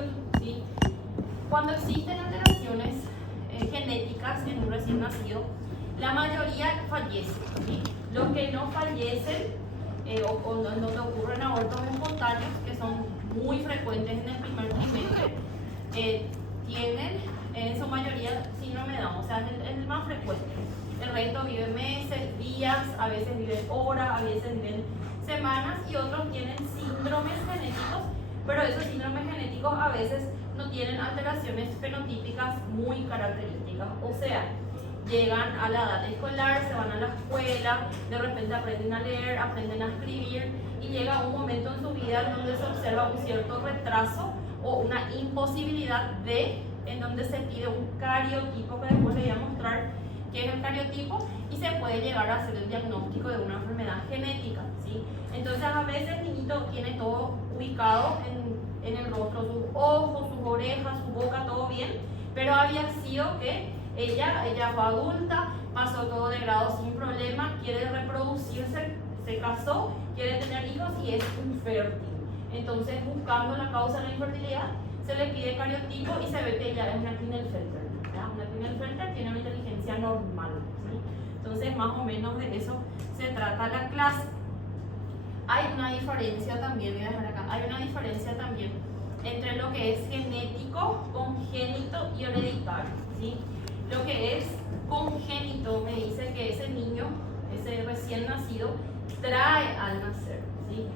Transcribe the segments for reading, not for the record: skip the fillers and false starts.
nacido, ¿sí? Cuando existen alteraciones genéticas en un recién nacido, la mayoría fallece, ¿sí? Los que no fallecen o donde ocurren abortos espontáneos, que son muy frecuentes en el primer trimestre, tienen en su mayoría síndrome de Down, o sea, es el más frecuente. El resto vive meses, días, a veces viven horas, a veces viven semanas, y otros tienen síndromes genéticos, pero esos síndromes genéticos a veces no tienen alteraciones fenotípicas muy características, o sea, llegan a la edad escolar, se van a la escuela, de repente aprenden a leer, aprenden a escribir, y llega un momento en su vida donde se observa un cierto retraso o una imposibilidad en donde se pide un cariotipo, que después les voy a mostrar qué es el cariotipo, y se puede llegar a hacer el diagnóstico de una enfermedad genética, ¿sí? Entonces a veces el niñito tiene todo ubicado en el rostro, sus ojos, sus orejas, su boca, todo bien, pero había sido que ella fue adulta, pasó todo de grado sin problema, quiere reproducirse, se casó, quiere tener hijos y es infértil. Entonces, buscando la causa de la infertilidad, se le pide cariotipo y se ve que ella es una Klinefelter. Una Klinefelter tiene una inteligencia normal, ¿sí? Entonces, más o menos de eso se trata la clase. Hay una diferencia también, voy a dejar acá, hay una diferencia también entre lo que es genético, congénito y hereditario, ¿sí? Lo que es congénito me dice que ese niño, ese recién nacido, trae al nacer, ¿sí?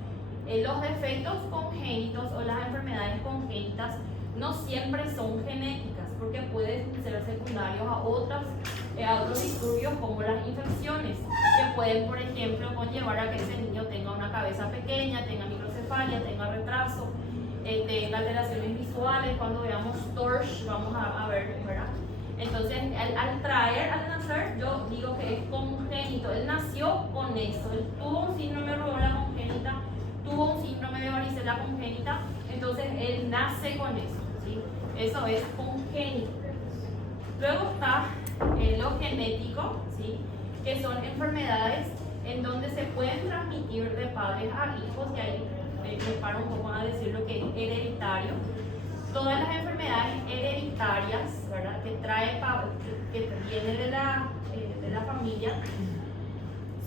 Los defectos congénitos o las enfermedades congénitas no siempre son genéticas, porque pueden ser secundarios a otros disturbios como las infecciones, que pueden, por ejemplo, conllevar a que ese niño tenga una cabeza pequeña, tenga microcefalia, tenga retraso, tenga alteraciones visuales. Cuando veamos TORCH vamos a ver, ¿verdad? Entonces, al traer al nacer, yo digo que es congénito. Él nació con eso. Él tuvo un síndrome de rubéola congénita, tuvo un síndrome de varicela congénita, entonces él nace con eso, ¿sí? Eso es congénito. Luego está lo genético, ¿sí? Que son enfermedades en donde se pueden transmitir de padres a hijos, y ahí me paro un poco a decir lo que es hereditario. Todas las enfermedades hereditarias, ¿verdad?, que vienen de la familia,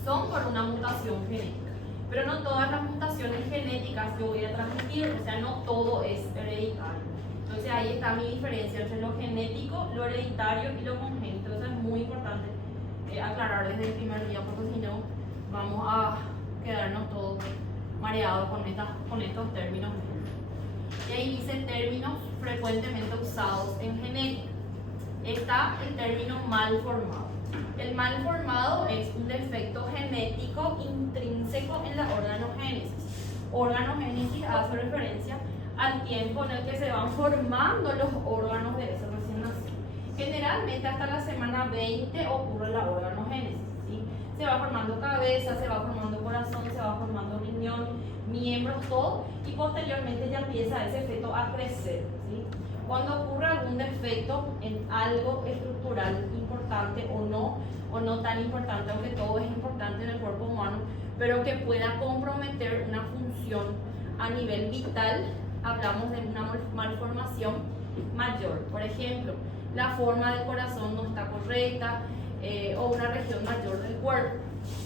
son por una mutación genética. Pero no todas las mutaciones genéticas yo voy a transmitir, o sea, no todo es hereditario. Entonces ahí está mi diferencia entre lo genético, lo hereditario y lo congénito. Eso es muy importante aclarar desde el primer día, porque si no vamos a quedarnos todos mareados con estos términos. Y ahí dice términos frecuentemente usados en genética. Está el término mal formado. El mal formado es un defecto genético intrínseco en la organogénesis. Organogénesis hace referencia al tiempo en el que se van formando los órganos de ese recién nacido. Generalmente hasta la semana 20 ocurre la organogénesis, ¿sí? Se va formando cabeza, se va formando corazón, se va formando riñón, miembros, todo, y posteriormente ya empieza ese feto a crecer, ¿sí? Cuando ocurre algún defecto en algo estructural importante o no tan importante, aunque todo es importante en el cuerpo humano, pero que pueda comprometer una función a nivel vital, hablamos de una malformación mayor. Por ejemplo, la forma del corazón no está correcta, o una región mayor del cuerpo.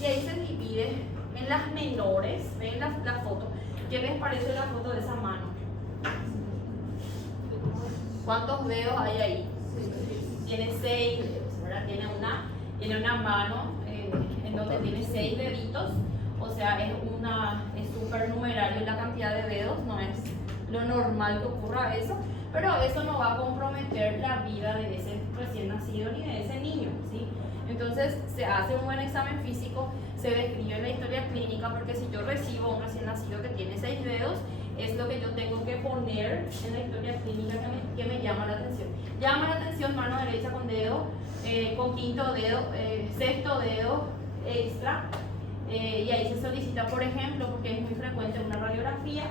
Y ahí se divide en las menores. Ven la foto. ¿Qué les parece la foto de esa mano? ¿Cuántos dedos hay ahí? Tiene 6 dedos, ¿verdad? Tiene una mano en donde tiene 6 deditos, o sea, es súper numerario la cantidad de dedos, no es lo normal que ocurra eso, pero eso no va a comprometer la vida de ese recién nacido ni de ese niño, ¿sí? Entonces se hace un buen examen físico, se describe la historia clínica, porque si yo recibo un recién nacido que tiene 6 dedos, es lo que yo tengo que poner en la historia clínica que me llama la atención. Llama la atención mano derecha con dedo, con quinto dedo, sexto dedo extra, y ahí se solicita, por ejemplo, porque es muy frecuente en una radiografía,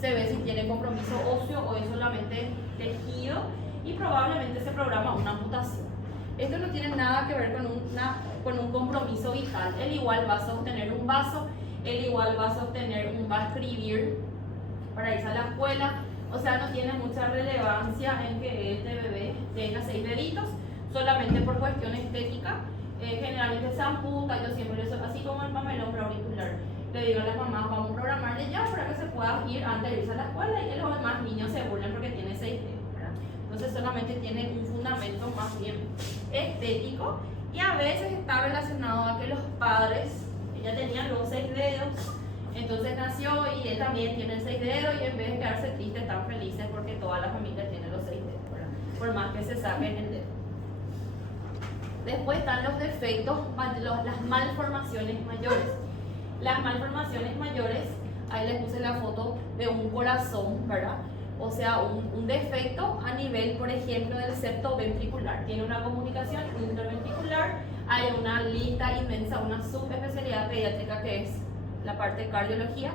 se ve si tiene compromiso óseo o es solamente tejido, y probablemente se programa una amputación. Esto no tiene nada que ver con un compromiso vital. Él igual va a sostener un vaso, él igual va a escribir para irse a la escuela, O sea, no tiene mucha relevancia en que este bebé tenga 6 deditos, solamente por cuestión estética. Generalmente se amputa, yo siempre les así como el mamelón preauricular. Le digo a las mamás, vamos a programarle ya para que se pueda ir antes de irse a la escuela y que los demás niños se burlen porque tiene 6 dedos, ¿verdad? Entonces solamente tiene un fundamento más bien estético y a veces está relacionado a que los padres, ella tenía los 6 dedos, entonces nació y él también tiene 6 dedos y en vez de quedarse tristes están felices porque toda la familia tiene los 6 dedos, ¿verdad? Por más que se saquen el dedo. Después están los defectos, las malformaciones mayores. Las malformaciones mayores, ahí les puse la foto de un corazón, ¿verdad? O sea, un defecto a nivel, por ejemplo, del septo ventricular. Tiene una comunicación interventricular, hay una lista inmensa, una subespecialidad pediátrica que es la parte de cardiología.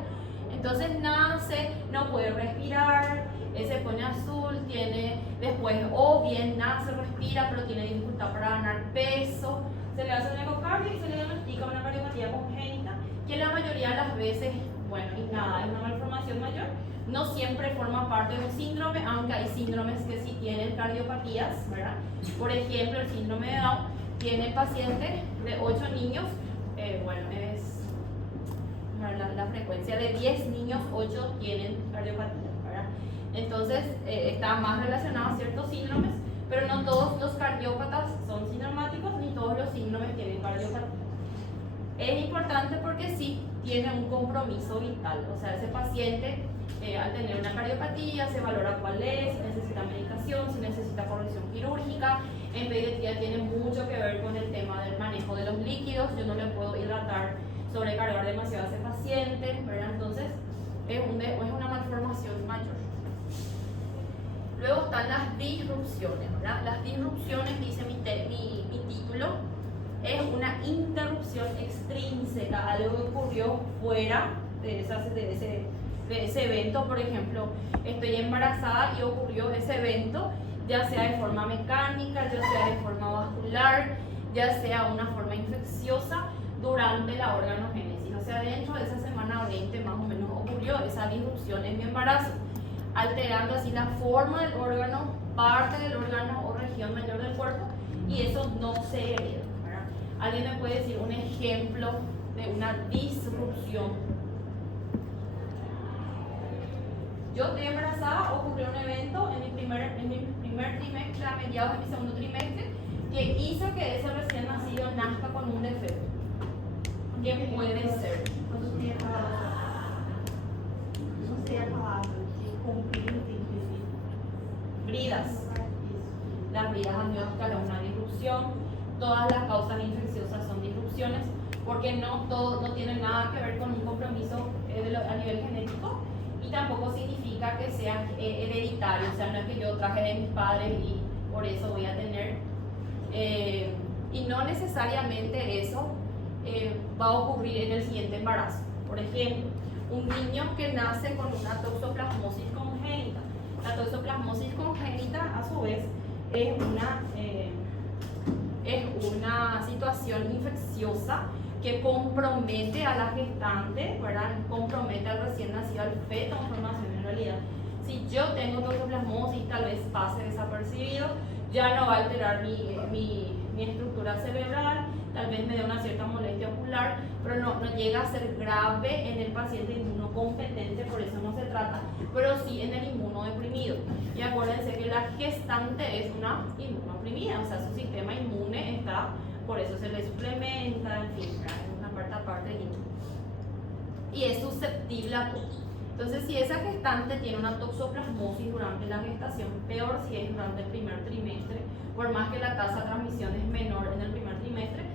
Entonces nace, no puede respirar, se pone azul, tiene después o bien nace, respira, pero tiene dificultad para ganar peso, se le hace un ecocardio y se le diagnostica una cardiopatía congénita, que la mayoría de las veces, bueno, y nada, es una malformación mayor, no siempre forma parte de un síndrome, aunque hay síndromes que sí tienen cardiopatías, ¿verdad? Por ejemplo, el síndrome de Down tiene pacientes de 8 niños, bueno, es la frecuencia de 10 niños, 8 tienen cardiopatía, ¿verdad? Entonces está más relacionado a ciertos síndromes, pero no todos los cardiópatas son sindromáticos ni todos los síndromes tienen cardiopatía. Es importante porque sí tiene un compromiso vital, o sea, ese paciente al tener una cardiopatía se valora cuál es, si necesita medicación, si necesita corrección quirúrgica. En pediatría tiene mucho que ver con el tema del manejo de los líquidos, yo no le puedo hidratar, sobrecargar demasiado a ese paciente, ¿verdad? Entonces es una malformación mayor. Luego están las disrupciones, ¿verdad? Las disrupciones, dice mi título, es una interrupción extrínseca, algo que ocurrió fuera de ese evento. Por ejemplo, estoy embarazada y ocurrió ese evento, ya sea de forma mecánica, ya sea de forma vascular, ya sea una forma infecciosa durante la organogénesis. O sea, dentro de esa semana 20 más o menos ocurrió esa disrupción en mi embarazo, alterando así la forma del órgano, parte del órgano o región mayor del cuerpo, y eso no se hereda, ¿verdad? ¿Alguien me puede decir un ejemplo de una disrupción? Yo estoy embarazada, ocurrió un evento en mi primer trimestre, a mediados de mi segundo trimestre, que hizo que ese recién nacido nazca con un defecto. ¿Qué puede ser? Bridas. Las bridas amnióticas es una disrupción. Todas las causas infecciosas son disrupciones, porque no tienen nada que ver con un compromiso a nivel genético, y tampoco significa que sea hereditario. O sea, no es que yo traje de mis padres y por eso voy a tener. Y no necesariamente eso va a ocurrir en el siguiente embarazo. Por ejemplo, un niño que nace con una toxoplasmosis congénita. La toxoplasmosis congénita, a su vez, es una situación infecciosa que compromete a la gestante, ¿verdad? Compromete al recién nacido, al feto en formación en realidad. Si yo tengo toxoplasmosis, tal vez pase desapercibido, ya no va a alterar mi estructura cerebral, tal vez me dé una cierta molestia ocular, pero no llega a ser grave en el paciente inmunocompetente, por eso no se trata, pero sí en el inmunodeprimido. Y acuérdense que la gestante es una inmunoprimida, o sea, su sistema inmune está, por eso se le suplementa, en fin, es una parte aparte y es susceptible a todo. Entonces, si esa gestante tiene una toxoplasmosis durante la gestación, peor si es durante el primer trimestre, por más que la tasa de transmisión es menor en el primer trimestre,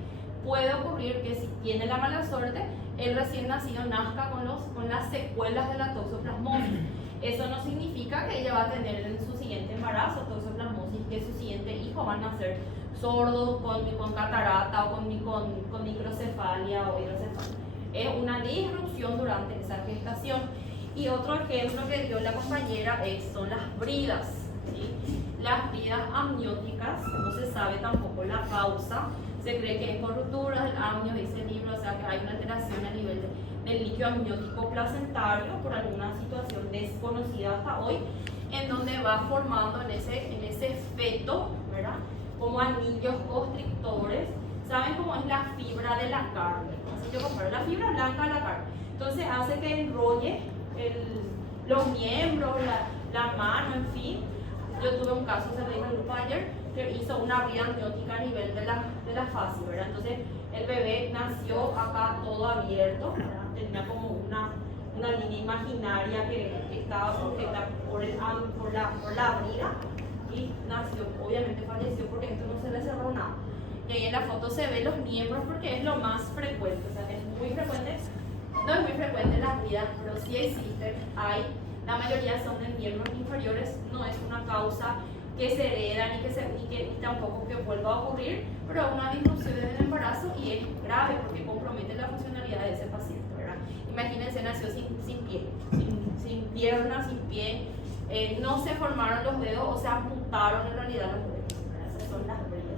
puede ocurrir que si tiene la mala suerte, el recién nacido nazca con las secuelas de la toxoplasmosis. Eso no significa que ella va a tener en su siguiente embarazo toxoplasmosis, que su siguiente hijo va a nacer sordo, con catarata o con microcefalia o hidrocefalia. Es una disrupción durante esa gestación. Y otro ejemplo que dio la compañera son las bridas, ¿sí? las heridas amnióticas, no se sabe tampoco la causa, se cree que es por ruptura del amnio, dice el libro, o sea que hay una alteración a nivel del líquido amniótico placentario por alguna situación desconocida hasta hoy, en donde va formando en ese feto, ¿verdad? Como anillos constrictores. ¿Saben cómo es la fibra de la carne? Así yo comparo la fibra blanca de la carne. Entonces hace que enrolle los miembros, la mano, en fin. Yo tuve un caso, se lo dijo el grupo ayer, que hizo una herida amniótica a nivel de la fascia, ¿verdad? Entonces el bebé nació acá todo abierto, ¿verdad? Tenía como una línea imaginaria que estaba sujeta por la herida y nació, obviamente falleció porque esto no se le cerró nada. Y ahí en la foto se ven los miembros porque es lo más frecuente, o sea, es muy frecuente, no es muy frecuente las heridas, pero sí existen, la mayoría son de miembros inferiores, no es una causa que se hereda y tampoco que vuelva a ocurrir, pero es una disrupción en el embarazo y es grave porque compromete la funcionalidad de ese paciente, ¿verdad? Imagínense, nació sin pie, sin pierna, sin pie, no se formaron los dedos o se amputaron en realidad los dedos, ¿verdad? Esas son las bridas.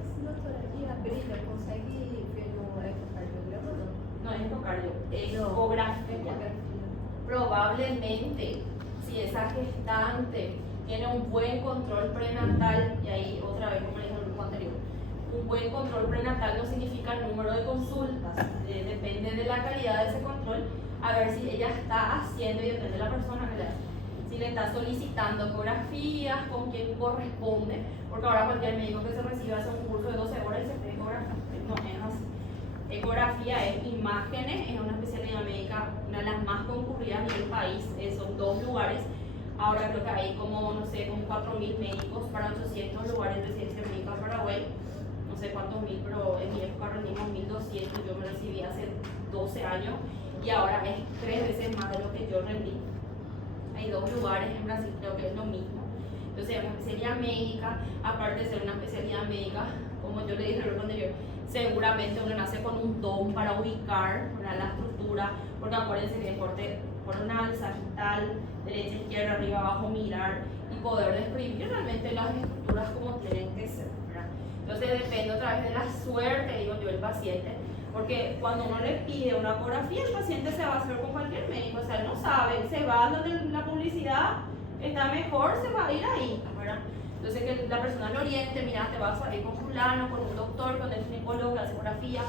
Brilla, consegue ver no ecocardiograma ou não? No es ecocardio, es ecografía. Probablemente, si esa gestante tiene un buen control prenatal, y ahí otra vez como le dije en el grupo anterior, un buen control prenatal no significa el número de consultas, depende de la calidad de ese control, a ver si ella está haciendo, y depende de la persona que le hace. Si le está solicitando ecografías, con quién corresponde, porque ahora cualquier médico que se reciba hace un curso de 12 horas y se pide ecografía. No es así. Ecografía es imágenes, es una especialidad médica, una de las más concurridas en el país, son 2 lugares. Ahora creo que hay como, no sé, como 4.000 médicos para 800 lugares de residencia médica en Paraguay. No sé cuántos mil, pero en mi época rendimos 1.200, yo me recibí hace 12 años y ahora es 3 veces más de lo que yo rendí. Hay 2 lugares en Brasil, creo que es lo mismo. Entonces es una especialidad médica, aparte de ser una especialidad médica, como yo le dije en el anterior, seguramente uno nace con un don para ubicar la estructura, porque acuérdense que corte coronal, sagital, derecha, izquierda, arriba, abajo, mirar y poder describir realmente las estructuras como tienen que ser, ¿verdad? Entonces depende otra vez de la suerte, digo yo, el paciente, porque cuando uno le pide una ecografía, el paciente se va a hacer con cualquier médico, o sea, no sabe, se va donde la publicidad está mejor, se va a ir ahí, ¿verdad? Entonces que la persona lo oriente, mira, te vas a ir con fulano, con un doctor, con el ginecólogo, la ecografía,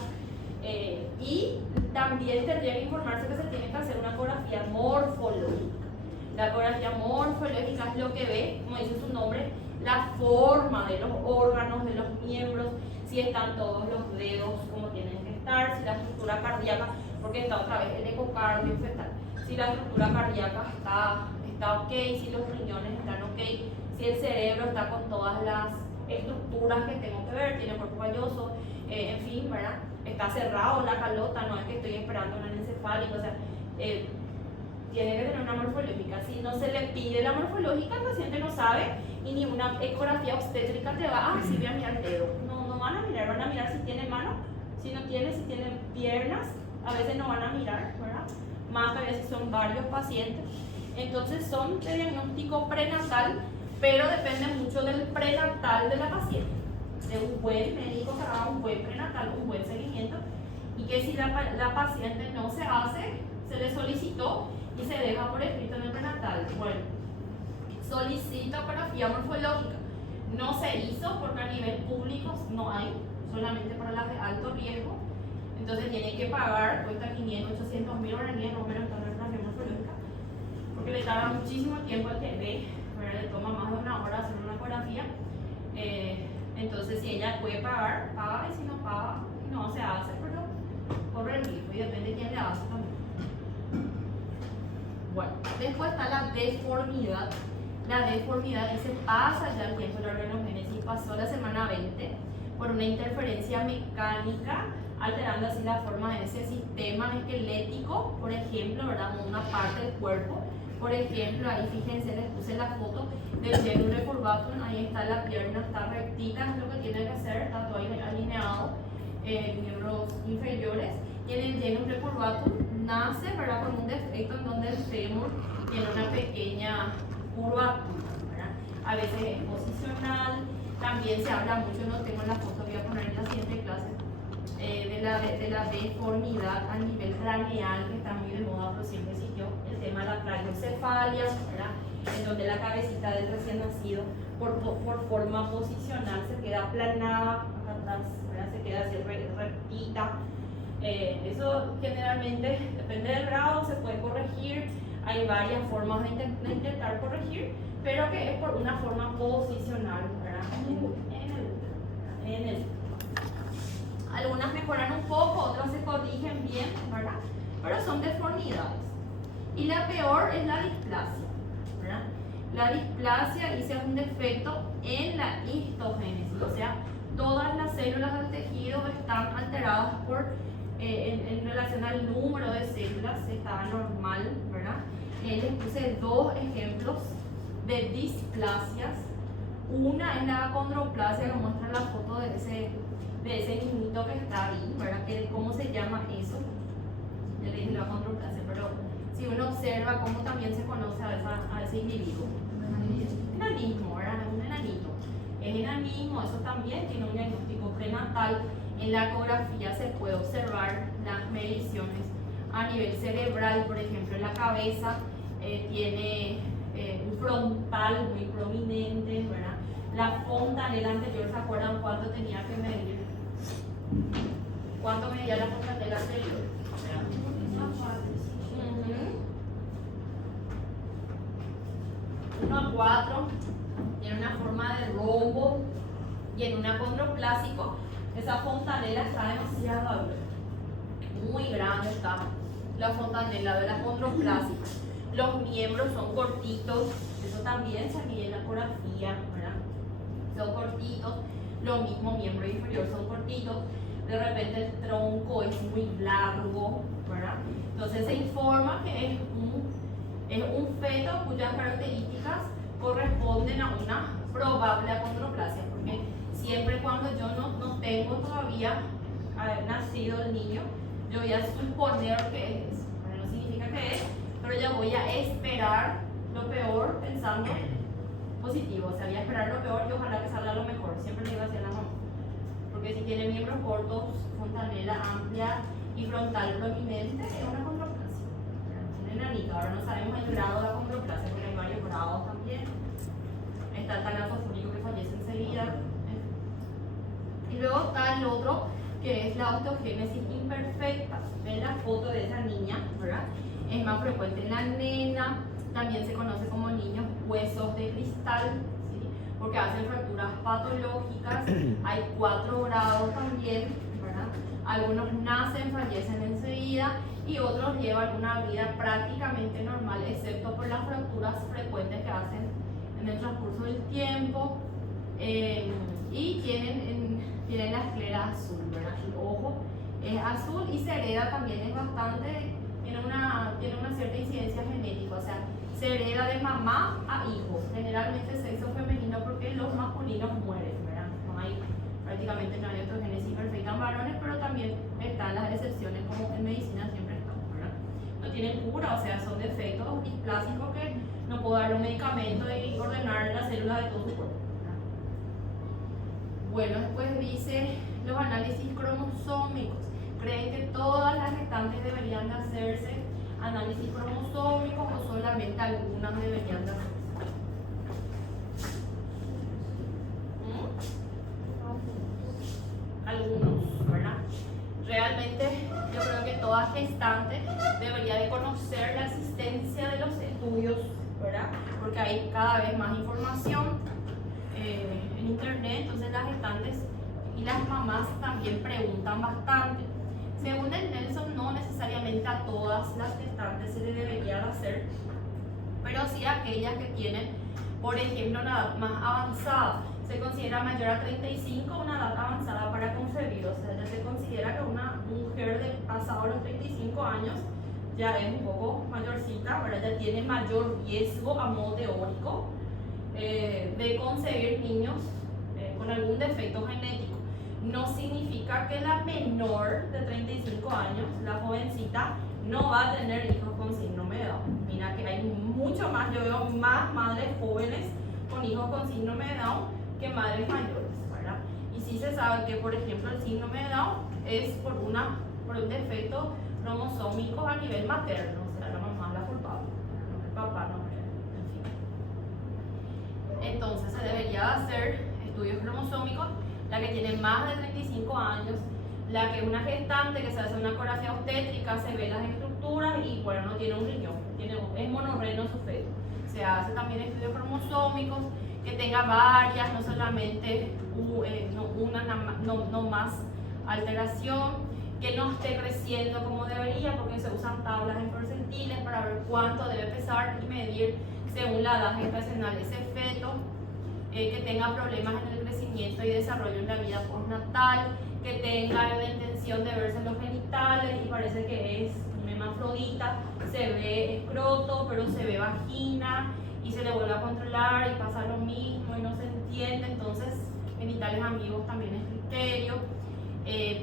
y también tendría que informarse que se tiene que hacer una ecografía morfológica. La ecografía morfológica es lo que ve, como dice su nombre, la forma de los órganos, de los miembros, si están todos los dedos como tienen que estar, si la estructura cardíaca, porque está otra vez el ecocardio fetal, si la estructura cardíaca está ok, si los riñones están ok, si el cerebro está con todas las estructuras que tengo que ver, tiene cuerpo calloso, en fin, ¿verdad? Está cerrado la calota, no es que estoy esperando un encefálico, o sea, tiene que tener una morfológica. Si no se le pide la morfológica, el paciente no sabe y ni una ecografía obstétrica te va sí voy a mirar el dedo. No van a mirar si tiene mano, si no tiene, si tiene piernas, a veces no van a mirar, ¿verdad? Más a veces son varios pacientes. Entonces son de diagnóstico prenatal, pero depende mucho del prenatal de la paciente, de un buen médico que haga un buen prenatal, un buen seguimiento, y que si la paciente no se hace, se le solicitó y se deja por escrito en el prenatal. Bueno, solicita ecografía morfológica. No se hizo porque a nivel público no hay, solamente para las de alto riesgo. Entonces tienen que pagar, cuesta 500, 800 mil horas más o menos para la ecografía morfológica, porque le tarda muchísimo tiempo al que ve, le toma más de 1 hora hacer una ecografía. Entonces si ella puede pagar, paga, y si no paga, no se hace, pero corre el riesgo y depende de quién le hace también. Bueno, después está la deformidad. La deformidad se pasa ya el tiempo de la organogénesis, pasó la semana 20 por una interferencia mecánica, alterando así la forma de ese sistema esquelético, por ejemplo, ¿verdad? Una parte del cuerpo. Por ejemplo, ahí fíjense, les puse la foto del genus recurvatum, ahí está la pierna, está rectita, es lo que tiene que hacer, está todo alineado, miembros inferiores, y en el genus recurvatum nace, ¿verdad? Con un defecto en donde el fémur tiene una pequeña curvatura, ¿verdad? a veces es posicional. También se habla mucho, no tengo la foto, voy a poner en la siguiente clase, de la deformidad a nivel craneal, que está muy de moda, pero siempre existió el tema de la craniocefalia, ¿verdad? En donde la cabecita del recién nacido, por forma posicional, se queda aplanada acá atrás, ¿verdad? Se queda así rectita. Eso generalmente, depende del grado, se puede corregir. Hay varias formas de intentar corregir, pero que es por una forma posicional, ¿verdad? En el Algunas mejoran un poco, otras se corrigen bien, ¿verdad? Pero son deformidades. Y la peor es la displasia, ¿verdad? La displasia dice es un defecto en la histogénesis, o sea, todas las células del tejido están alteradas en relación al número de células, está anormal, ¿verdad? Les puse dos ejemplos de displasias. Una es la acondroplasia, que muestra la foto de ese niñito que está ahí, ¿verdad? ¿Cómo se llama eso? Yo le dije la acondroplasia, pero si uno observa cómo también se conoce a ese individuo. Enanismo, ¿verdad? Un enanito. Es enanismo, eso también tiene un diagnóstico prenatal. En la ecografía se puede observar las mediciones a nivel cerebral, por ejemplo, en la cabeza tiene un frontal muy prominente, ¿verdad? La fontanela anterior, ¿se acuerdan cuánto tenía que medir? ¿Cuánto medía la fontanela anterior? 1 a 4, tiene una forma de rombo, y en un acondroplásico esa fontanela está demasiado abierta, muy grande está la fontanela de la acondroplásica. Los miembros son cortitos, eso también se mide en la ecografía, ¿verdad? Son cortitos, lo mismo miembro inferior son cortitos, de repente el tronco es muy largo, ¿verdad? Entonces se informa que es un feto cuyas características corresponden a una probable acondroplasia, porque siempre cuando yo no tengo todavía nacido el niño, yo voy a suponer que es, bueno, no significa que es, pero ya voy a esperar lo peor pensando positivo, o sea, voy a esperar lo peor y ojalá que salga lo mejor, siempre le digo así a la mamá, porque si tiene miembros cortos, fontanela amplia y frontal prominente, es una acondroplasia, un enanito. Ahora no sabemos el grado de la acondroplasia porque hay varios grados también. Está el talatofónico que fallece enseguida. Y luego está el otro, que es la osteogénesis imperfecta. Ven la foto de esa niña, ¿verdad? Es más frecuente en la nena, también se conoce como niños huesos de cristal, ¿sí? Porque hacen fracturas patológicas. Hay 4 grados también, ¿verdad? Algunos nacen, fallecen enseguida y otros llevan una vida prácticamente normal, excepto por las fracturas frecuentes que hacen en el transcurso del tiempo. Y tienen la esclera azul, ¿verdad? El ojo es azul y se hereda también, es bastante, tiene una cierta incidencia genética, o sea, se hereda de mamá a hijo, generalmente sexo femenino porque los masculinos mueren, ¿verdad? Prácticamente no hay osteogénesis perfecta en varones, pero también están las excepciones, como en medicina siempre están, ¿verdad? No tienen cura, o sea, son defectos displásicos que no puedo darle un medicamento y ordenar las células de todo su cuerpo. Bueno, después dice los análisis cromosómicos. ¿Creen que todas las gestantes deberían de hacerse análisis cromosómicos o solamente algunas deberían de hacerse? Algunos, ¿verdad? Realmente yo creo que toda gestante debería de conocer la existencia de los estudios, ¿verdad? Porque hay cada vez más información en internet, entonces las gestantes y las mamás también preguntan bastante. Según el Nelson, no necesariamente a todas las gestantes se le debería de hacer, pero sí a aquellas que tienen, por ejemplo, una edad más avanzada. Se considera mayor a 35 una edad avanzada para concebir, o sea, ya se considera que una mujer de pasado los 35 años ya es un poco mayorcita, ¿verdad? Ya tiene mayor riesgo a modo teórico de concebir niños con algún defecto genético. No significa que la menor de 35 años, la jovencita, no va a tener hijos con síndrome de Down. Mira que hay mucho más, yo veo más madres jóvenes con hijos con síndrome de Down que madres mayores, ¿verdad? Y sí se sabe que, por ejemplo, el síndrome de Down es por un defecto cromosómico a nivel materno, o sea, la mamá es la culpable, no el papá, no, en fin. Entonces se debería hacer estudios cromosómicos, la que tiene más de 35 años, la que es una gestante, que se hace una ecografía obstétrica, se ve las estructuras y bueno, no tiene un riñón, es monorreno su feto. Se hace también estudios cromosómicos, que tenga varias, no solamente una, no más alteración, que no esté creciendo como debería, porque se usan tablas en percentiles para ver cuánto debe pesar y medir según la edad gestacional de ese feto, que tenga problemas en el crecimiento y desarrollo en la vida postnatal, que tenga la intención de verse en los genitales y parece que es una hermafrodita, se ve escroto pero se ve vagina y se le vuelve a controlar y pasa lo mismo y no se entiende, entonces genitales ambiguos también es criterio.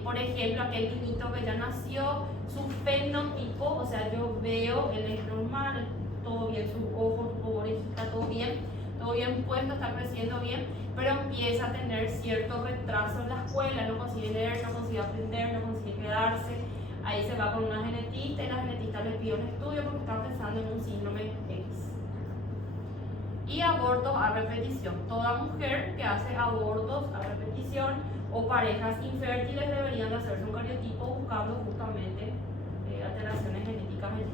Por ejemplo, aquel niñito que ya nació, su fenotipo, o sea, yo veo, él es normal, todo bien, sus ojos, su orejita, todo bien puesto, está creciendo bien, pero empieza a tener cierto retraso en la escuela, no consigue leer, no consigue aprender, no consigue quedarse, ahí se va con una genetista y la genetista le pide un estudio porque está pensando en un síndrome X. Y abortos a repetición. Toda mujer que hace abortos a repetición o parejas infértiles deberían de hacerse un cariotipo buscando justamente alteraciones genéticas en ellos.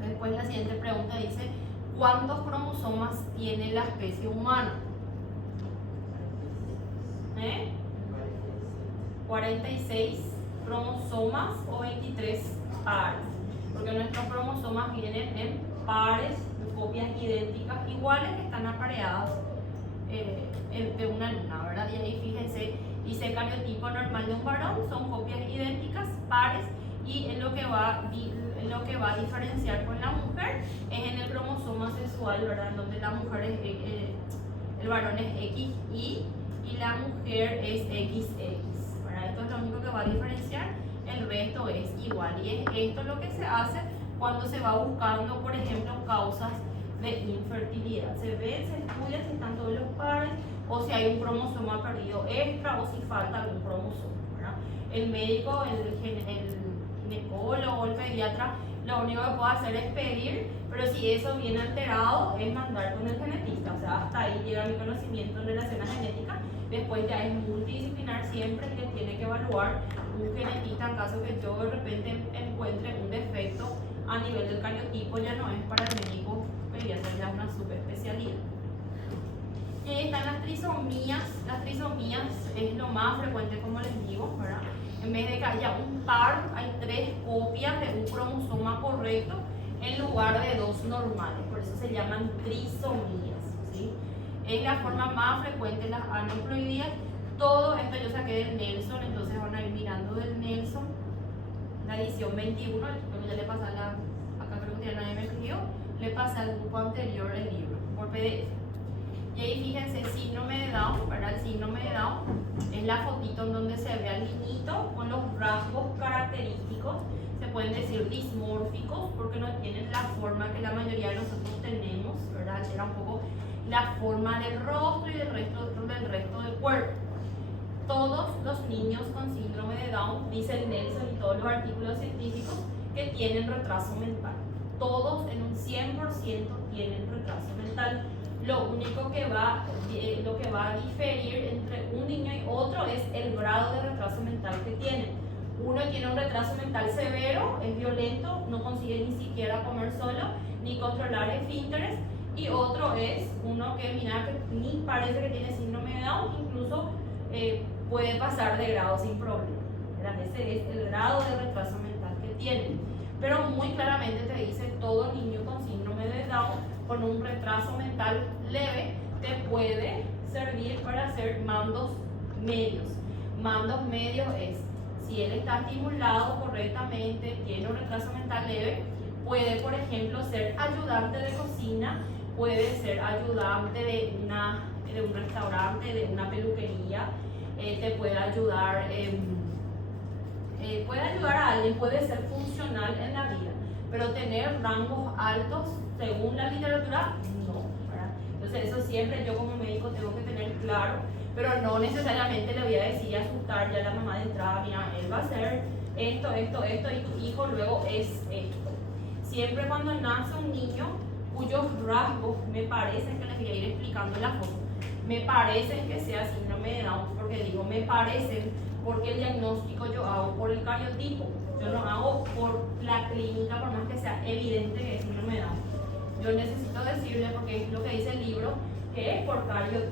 Después la siguiente pregunta dice, ¿cuántos cromosomas tiene la especie humana? 46 cromosomas o 23 pares, porque nuestros cromosomas vienen en pares, copias idénticas iguales que están apareadas de una luna, ¿verdad? Y ahí fíjense, dice el cariotipo normal de un varón, son copias idénticas, pares, y en lo que va a diferenciar con la mujer es en el cromosoma sexual, ¿verdad? Donde la mujer es, el varón es XY y la mujer es XX, ¿verdad? Esto es lo único que va a diferenciar, el resto es igual, y es esto lo que se hace cuando se va buscando, por ejemplo, causas de infertilidad. Se ve, se estudia si están todos los pares o si hay un cromosoma perdido extra o si falta algún cromosoma, ¿verdad? El médico, el ginecólogo o el pediatra, lo único que puede hacer es pedir, pero si eso viene alterado es mandar con el genetista, o sea, hasta ahí llega mi conocimiento en relación a genética. Después ya es multidisciplinar siempre que tiene que evaluar un genetista en caso que yo de repente encuentre un defecto a nivel del cariotipo, ya no es para el médico pediatra, ya es una subespecialidad. Y ahí están las trisomías. Las trisomías es lo más frecuente, como les digo, ¿verdad? En vez de que haya un par, hay 3 copias de un cromosoma correcto en lugar de 2 normales, por eso se llaman trisomías, ¿sí? Es la forma más frecuente en las aneuploidías. Todo esto yo saqué del Nelson, entonces van a ir mirando del Nelson, la edición 21, creo que ya le pasé acá creo que ya nadie me escribió, le pasé al grupo anterior el libro, por PDF. Y ahí fíjense, síndrome de Down, ¿verdad? El síndrome de Down es la fotito en donde se ve al niñito con los rasgos característicos, se pueden decir dismórficos, porque no tienen la forma que la mayoría de nosotros tenemos, ¿verdad? Era un poco la forma del rostro y del resto del cuerpo. Todos los niños con síndrome de Down, dice Nelson y todos los artículos científicos, que tienen retraso mental. Todos en un 100% tienen retraso mental. Lo único que va a diferir entre un niño y otro es el grado de retraso mental que tienen. Uno tiene un retraso mental severo, es violento, no consigue ni siquiera comer solo, ni controlar esfínteres, y otro es uno que, mira, que ni parece que tiene síndrome de Down, incluso puede pasar de grado sin problema. Ese es el grado de retraso mental que tiene. Pero muy claramente te dice, todo niño con síndrome de Down con un retraso mental leve te puede servir para hacer mandos medios. Mandos medios es, si él está estimulado correctamente, tiene un retraso mental leve, puede, por ejemplo, ser ayudante de cocina, puede ser ayudante de un restaurante, de una peluquería, te puede ayudar, a alguien, puede ser funcional en la vida, pero tener rangos altos, según la literatura, no. siempre yo como médico tengo que tener claro, pero no necesariamente le voy a decir y asustar ya a la mamá de entrada, mira, él va a hacer esto, esto, esto, y tu hijo luego es esto. Siempre cuando nace un niño cuyos rasgos me parecen, que les voy a ir explicando en la foto, me parecen que sea síndrome de Down, porque digo me parecen, porque el diagnóstico yo hago por el cariotipo, yo no hago por la clínica, por más que sea evidente que es síndrome de Down. Yo necesito decirle, porque es lo que dice el libro, que es por cariotipo,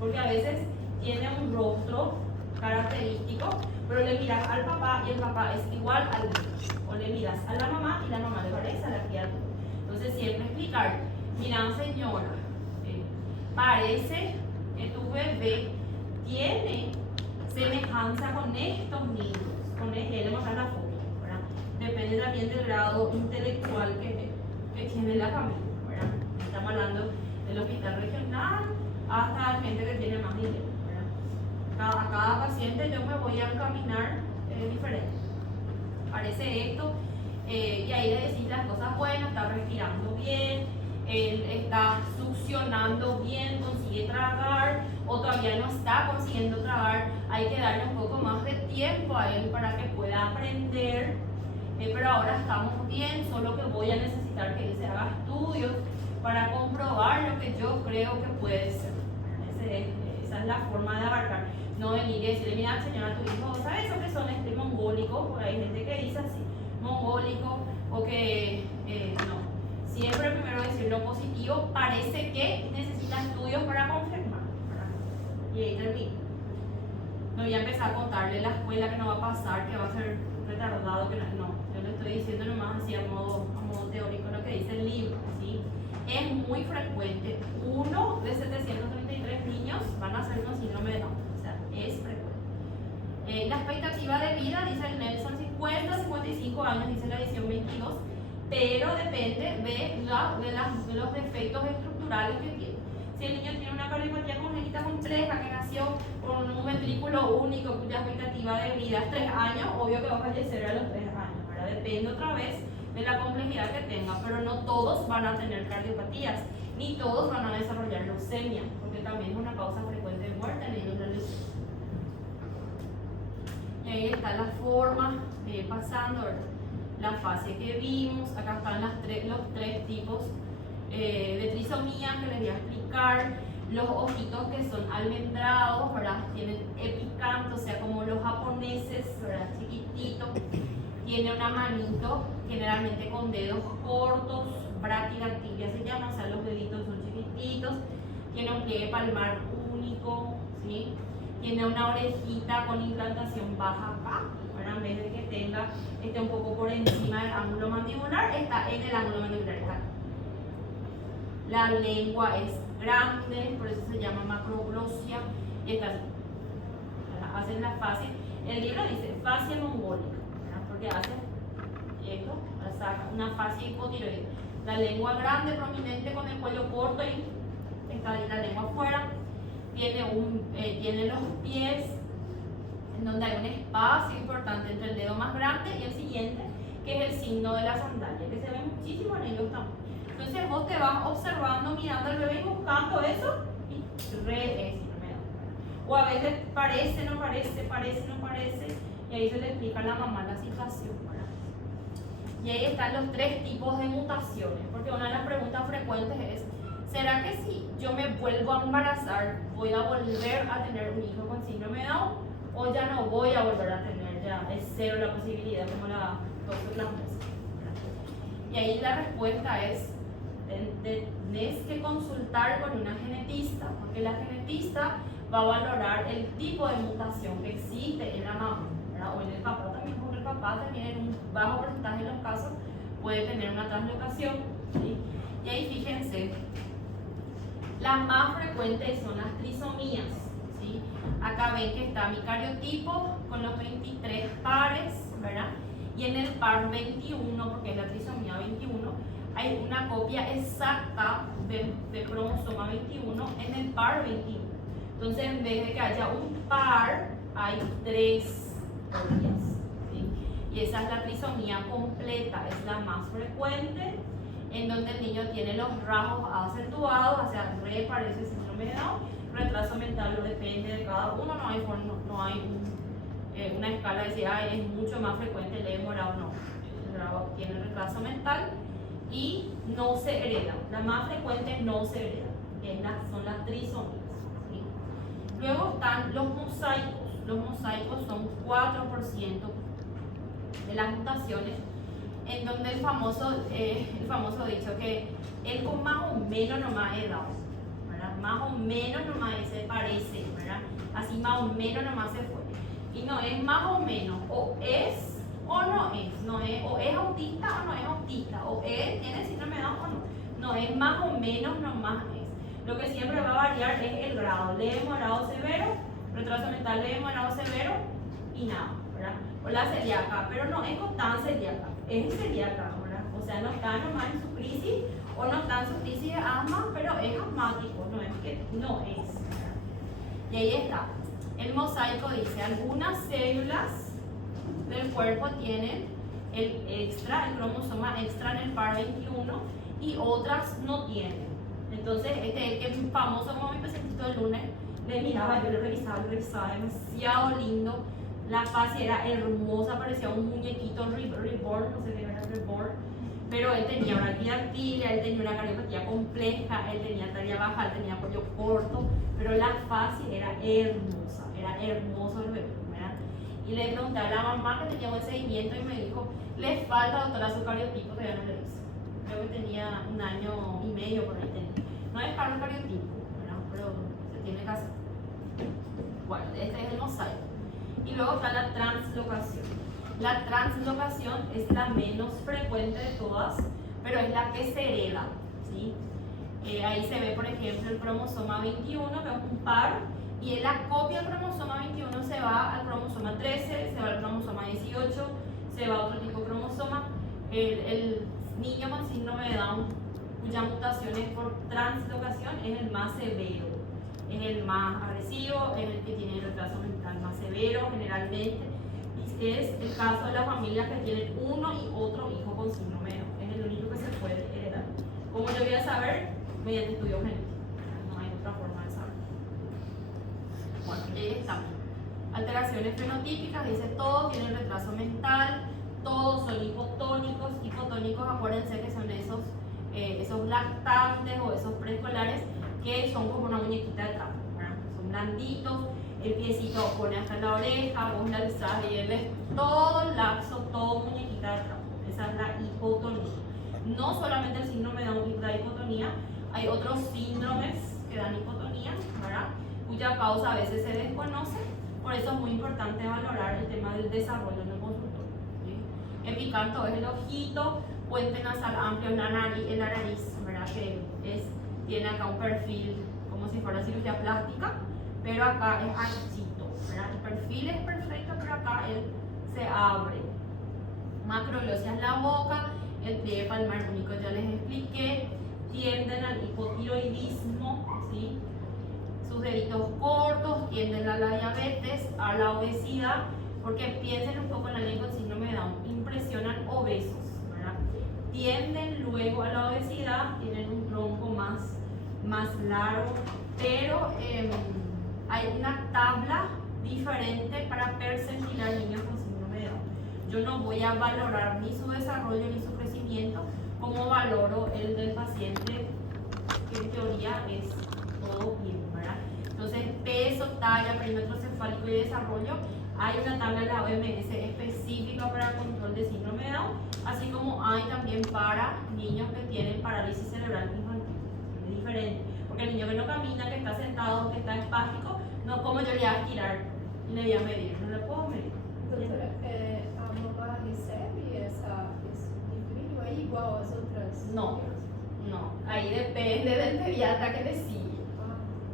porque a veces tiene un rostro característico, pero le miras al papá y el papá es igual al niño, o le miras a la mamá y la mamá le parece a la criatura. Entonces siempre explicar, mira señora, parece que tu bebé tiene semejanza con estos niños, con este, le mostrar la foto, ¿verdad? Depende también del grado intelectual que tiene la familia, ¿verdad? Estamos hablando del hospital regional hasta gente que tiene más dinero, ¿verdad? A cada paciente yo me voy a encaminar diferente. Parece esto, y ahí le decís las cosas buenas, está respirando bien, él está succionando bien, consigue tragar, o todavía no está consiguiendo tragar, hay que darle un poco más de tiempo a él para que pueda aprender, pero ahora estamos bien, solo que voy a necesitar que él se haga estudios para comprobar lo que yo creo que puede ser. Esa es la forma de abarcar, no venir y decirle, mira señora, tu hijo, ¿sabes eso que son mongólicos? Porque hay gente que dice así, mongólico, o que no. Siempre primero decir lo positivo, parece que necesita estudios para confirmar, ¿verdad? Y ahí termino. No voy a empezar a contarle la escuela que no va a pasar, que va a ser retardado, que no. Yo le estoy diciendo nomás así a modo teórico lo que dice el libro, ¿sí? Es muy frecuente. 1 de 733 niños van a ser con síndrome de Down, o sea, es frecuente. La expectativa de vida, dice el Nelson, 50-55 años, dice la edición 22, pero depende de los defectos estructurales que tiene. Si el niño tiene una cardiopatía congénita compleja, que nació con un ventrículo único, cuya expectativa de vida es 3 años, obvio que va a fallecer a los 3 años, ¿verdad? Depende otra vez de la complejidad que tenga, pero no todos van a tener cardiopatías, ni todos van a desarrollar leucemia, porque también es una causa frecuente de muerte en ellos la leucemia. Y ahí está la forma pasando, ¿verdad? La fase que vimos, acá están los 3 tipos de trisomía que les voy a explicar. Los ojitos que son almendrados, ¿verdad? Tienen epicanto, o sea, como los japoneses, ¿verdad? Chiquititos. Tiene una manito, generalmente con dedos cortos, braquidactilia se llama, o sea, los deditos son chiquititos. Tiene un pliegue palmar único, ¿sí? Tiene una orejita con implantación baja acá, ¿verdad? En vez de que esté un poco por encima del ángulo mandibular, está en el ángulo mandibular, está acá. La lengua es grande, por eso se llama macroglosia, y está así. Hacen la fascia, el libro dice fascia mongólica, ¿verdad? Porque hace esto, saca una fascia hipotiroidea. La lengua grande, prominente, con el cuello corto y está ahí la lengua afuera. Tiene los pies, en donde hay un espacio importante entre el dedo más grande y el siguiente, que es el signo de la sandalia, que se ve muchísimo en ellos también. Entonces vos te vas observando, mirando al bebé y buscando eso, y o a veces parece, no parece, y ahí se le explica a la mamá la situación, ¿verdad? Y ahí están los 3 tipos de mutaciones, porque una de las preguntas frecuentes es, ¿será que si yo me vuelvo a embarazar, voy a volver a tener un hijo con síndrome de Down? ¿O ya no voy a volver a tener? Ya es 0 la posibilidad, como la doctora Blanca. Y ahí la respuesta es, tenés que consultar con una genetista, porque la genetista va a valorar el tipo de mutación que existe en la mamá, ¿verdad? O en el papá también, porque el papá también en un bajo porcentaje de los casos puede tener una translocación, ¿sí? Y ahí fíjense, las más frecuentes son las trisomías, ¿sí? Acá ven que está mi cariotipo con los 23 pares, ¿verdad? Y en el par 21, porque es la trisomía 21, hay una copia exacta de cromosoma 21 en el par 21. Entonces, en vez de que haya un par, hay 3 copias, ¿sí? Y esa es la trisomía completa, es la más frecuente en donde el niño tiene los rasgos acentuados, o sea, parece síndrome de Down. Retraso mental lo depende de cada uno, no hay una escala de decir, es mucho más frecuente el morado, no. El grado tiene retraso mental y no se hereda. La más frecuente no se hereda, son las trisomías. ¿Sí? Luego están los mosaicos. Los mosaicos son 4% de las mutaciones, en donde el famoso dicho que él con más o menos nomás es Down, ¿verdad? Más o menos nomás se parece, ¿verdad? Así más o menos nomás se fue. Y no es más o menos, o es o no es, o es autista o no es autista, o tiene síndrome de Down o no. No, es más o menos nomás es. Lo que siempre va a variar es el grado, leve, moderado, severo, retraso mental leve, moderado, severo y nada, ¿verdad? O la celíaca, pero no es tan celíaca, es celíaca, ¿verdad? O sea, no está nomás en su crisis, o no está en su crisis de asma, pero es asmático, no es que no es, ¿verdad? Y ahí está. El mosaico dice, algunas células del cuerpo tienen el cromosoma extra en el par 21 y otras no tienen. Entonces, este es el famoso, como mi pacientito el lunes, le miraba, yo le revisaba, demasiado lindo. La fase era hermosa, parecía un muñequito reborn, no sé qué era reborn. Pero él tenía una quilapilia, él tenía una cardiopatía compleja, él tenía talla baja, él tenía cuello corto, pero la fase era hermoso el bebé, ¿verdad? Y le pregunté a la mamá que tenía buen seguimiento y me dijo, le falta, doctora, su cariotipo, que ya no le hice. Creo que tenía 1 año y medio por ahí tenía. No es caro el cariotipo, ¿verdad? Pero se tiene que hacer. Bueno, este es el mosaico. Y luego está la translocación. La translocación es la menos frecuente de todas, pero es la que se hereda, ¿sí? Ahí se ve, por ejemplo, el cromosoma 21, que es un par, y en la copia del cromosoma 21 se va al cromosoma 13, se va al cromosoma 18, se va a otro tipo de cromosoma. El niño con síndrome de Down, cuya mutación es por translocación, es el más severo, es el más agresivo, es el que tiene el retraso mental más severo generalmente. Es el caso de las familias que tienen uno y otro hijo con síndrome de Down. Es el único que se puede heredar. ¿Cómo yo voy a saber? Mediante estudio genético. No hay otra forma de saber. Bueno, ahí estamos. Alteraciones fenotípicas, dice todos tienen retraso mental, todos son hipotónicos. Hipotónicos, acuérdense que son esos lactantes o esos preescolares que son como una muñequita de trapo, ¿verdad? Son blanditos. El piecito pone hasta la oreja, vos la alzás y él ves todo laxo, todo muñequita de trapo. Esa es la hipotonía. No solamente el síndrome de Down da hipotonía, hay otros síndromes que dan hipotonía, ¿verdad? Cuya causa a veces se desconoce. Por eso es muy importante valorar el tema del desarrollo en el consultorio, ¿sí? Epicanto es el ojito, puente nasal amplio en la nariz, ¿verdad? Que tiene acá un perfil como si fuera cirugía plástica, pero acá es anchito, ¿verdad? El perfil es perfecto, pero acá él se abre. Macroglosia es la boca, el pliegue palmar único ya les expliqué, tienden al hipotiroidismo, ¿sí? Sus deditos cortos tienden a la diabetes, a la obesidad, porque piensen un poco en alguien con síndrome de Down, impresionan obesos, ¿verdad? Tienden luego a la obesidad, tienen un tronco más largo, pero hay una tabla diferente para percentilar niños con síndrome de Down. Yo no voy a valorar ni su desarrollo ni su crecimiento como valoro el del paciente, que en teoría es todo bien, ¿verdad? Entonces, peso, talla, perímetro cefálico y desarrollo, hay una tabla de la OMS específica para el control de síndrome de Down, así como hay también para niños que tienen parálisis cerebral infantil. Es diferente, porque el niño que no camina, que está sentado, que está espástico, no como yo le voy a estirar y le voy a medir, no le puedo medir. Doutora, a mamá recebe esse livrinho aí igual às outras? No, ahí depende del pediatra que le sigue,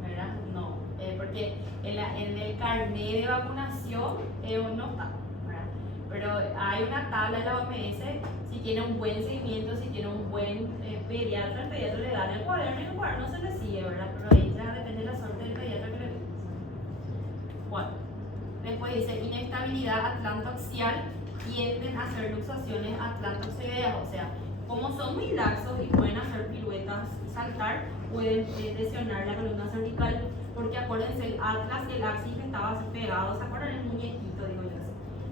¿verdad? No, porque en el carnet de vacunación no está, ¿verdad? Pero hay una tabla de la OMS, si tiene un buen seguimiento, si tiene un buen pediatra, el pediatra le da el cuaderno y el cuaderno se le sigue, ¿verdad? Pero ahí ya depende de la suerte del pediatra que le dé. Bueno, después dice inestabilidad atlantoaxial, tienden a hacer luxaciones atlantoxoideas, o sea, como son muy laxos y pueden hacer piruetas y saltar, pueden lesionar la columna cervical, porque acuérdense, el atlas, el axis estaba así pegado, ¿se acuerdan? El muñequito, digo yo.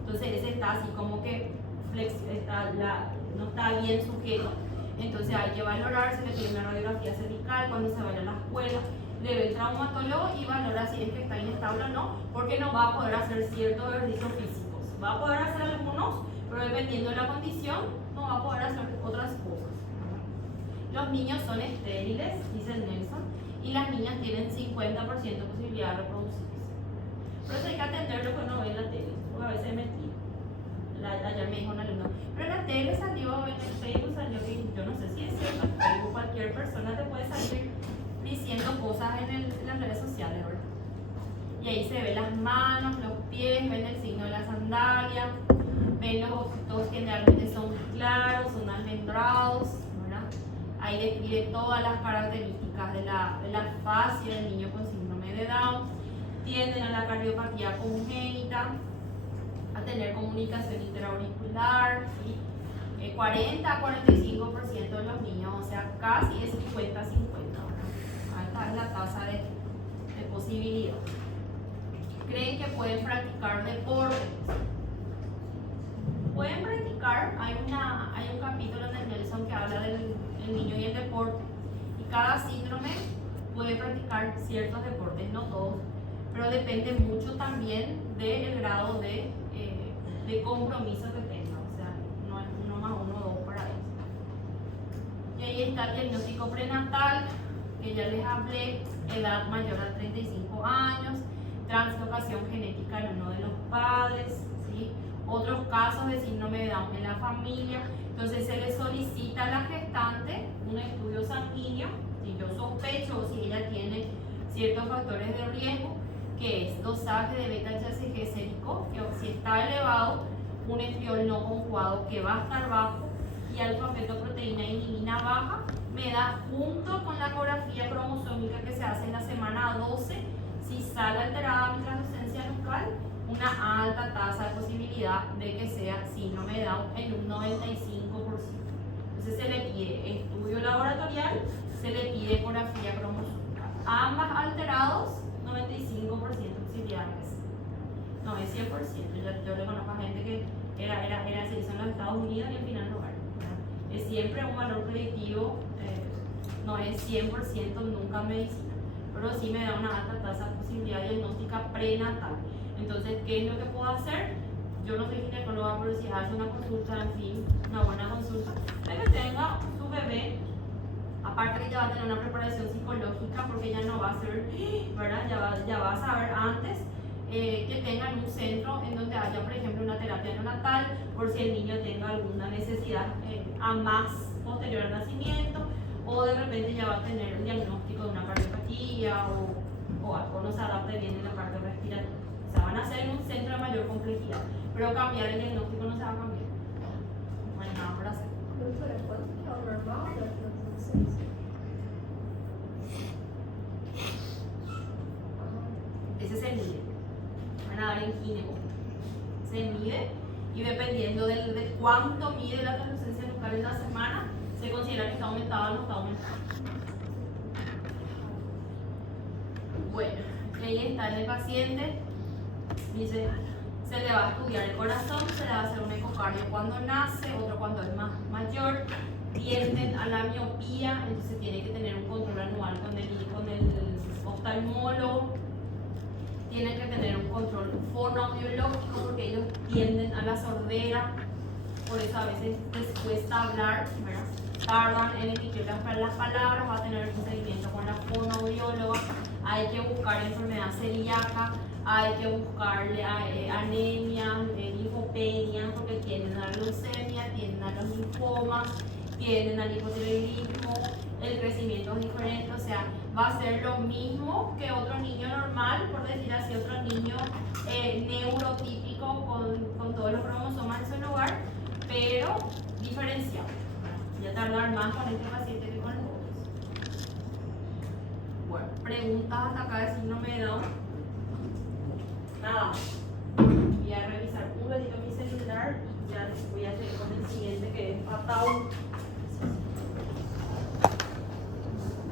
Entonces ese está así como que no está bien sujeto. Entonces hay que valorar si le pide una radiografía cervical cuando se vaya a la escuela, le ve el traumatólogo y valora si es que está inestable o no, porque no va a poder hacer ciertos ejercicios físicos. Va a poder hacer algunos, pero dependiendo de la condición, no va a poder hacer otras cosas. Los niños son estériles, dice Nelson, y las niñas tienen 50% de posibilidad de reproducirse. Pero eso hay que atender lo que uno ve en la tele, porque a veces es mentira. Ayer me dijo un alumno, pero en la tele salió, en el Facebook salió, que yo no sé si es cierto, en Facebook cualquier persona te puede salir diciendo cosas en las redes sociales, ¿verdad? Y ahí se ven las manos, los pies, ven el signo de la sandalia, ven los ojitos que generalmente son claros, son almendrados, ¿verdad? Ahí describe todas las características de la fascia del niño con síndrome de Down, tienden a la cardiopatía congénita, a tener comunicación interauricular, ¿sí? 40 a 45% de los niños, o sea, casi es 50-50, alta es la tasa de posibilidad. ¿Creen que pueden practicar deporte? Pueden practicar, hay un capítulo en el Nelson que habla del niño y el deporte, y cada síndrome puede practicar ciertos deportes, no todos, pero depende mucho también del grado de compromiso que tenga, o sea, no es 1 más 1 o 2 para eso. Y ahí está el diagnóstico prenatal, que ya les hablé, edad mayor a 35 años, translocación genética en uno de los padres, ¿sí? Otros casos de síndrome de Down en la familia, entonces se le solicita a la gestante un estudio sanguíneo, si yo sospecho o si ella tiene ciertos factores de riesgo, que es dosaje de beta-HCG sérico, que si está elevado, un estriol no conjugado que va a estar bajo, y alfa-fetoproteína inhibina baja, me da junto con la ecografía cromosómica que se hace en la semana 12, si sale alterada mi translucencia nucal, una alta tasa de posibilidad de que sea síndrome de Down en un 95%. Entonces se le pide estudio laboratorial, se le pide ecografía cromosómica. Ambas alterados, 95% de posibilidades. No, es 100%. Yo le conozco a gente que se hizo en los Estados Unidos y al final no vale. Es siempre un valor predictivo, no es 100% nunca medicina, pero sí me da una alta tasa de posibilidad diagnóstica prenatal. Entonces, ¿qué es lo que puedo hacer? Yo no soy ginecóloga, pero si hace una consulta, en fin, una buena consulta, de que tenga su bebé. Aparte que ya va a tener una preparación psicológica, porque ya no va a ser, ¿verdad? Ya va a saber antes que tengan un centro en donde haya, por ejemplo, una terapia neonatal, por si el niño tenga alguna necesidad a más posterior al nacimiento, o de repente ya va a tener un diagnóstico de una cardiopatía o algo no se adapte bien en la parte respiratoria. O sea, van a ser en un centro de mayor complejidad, pero cambiar el diagnóstico no se va a cambiar. No hay nada por hacer. Doutora, quanto que é o normal da translucência? Ese se mide. Van a dar en gineco. Se mide y dependiendo de cuánto mide la translucencia nucal en la semana, se considera que está aumentada o no está aumentada. Bueno, ahí está el paciente. Dice, se le va a estudiar el corazón, se le va a hacer un ecocardio cuando nace, otro cuando es más mayor. Tienden a la miopía, entonces tiene que tener un control anual con el oftalmólogo. Tienen que tener un control fonoaudiológico porque ellos tienden a la sordera, por eso a veces les cuesta hablar, ¿verdad? Tardan en emitir las palabras, va a tener un seguimiento con la fonoaudióloga. Hay que buscar enfermedad celíaca, hay que buscarle anemia, linfopenia, porque tienden a la leucemia, tienden a los linfomas, tienden al hipotiroidismo, el crecimiento es diferente, o sea, va a ser lo mismo que otro niño normal, por decir así, otro niño neurotípico con todos los cromosomas en su lugar, pero diferenciado. Voy a tardar más con este paciente que con el otro. Bueno, preguntas hasta acá de síndrome de Down.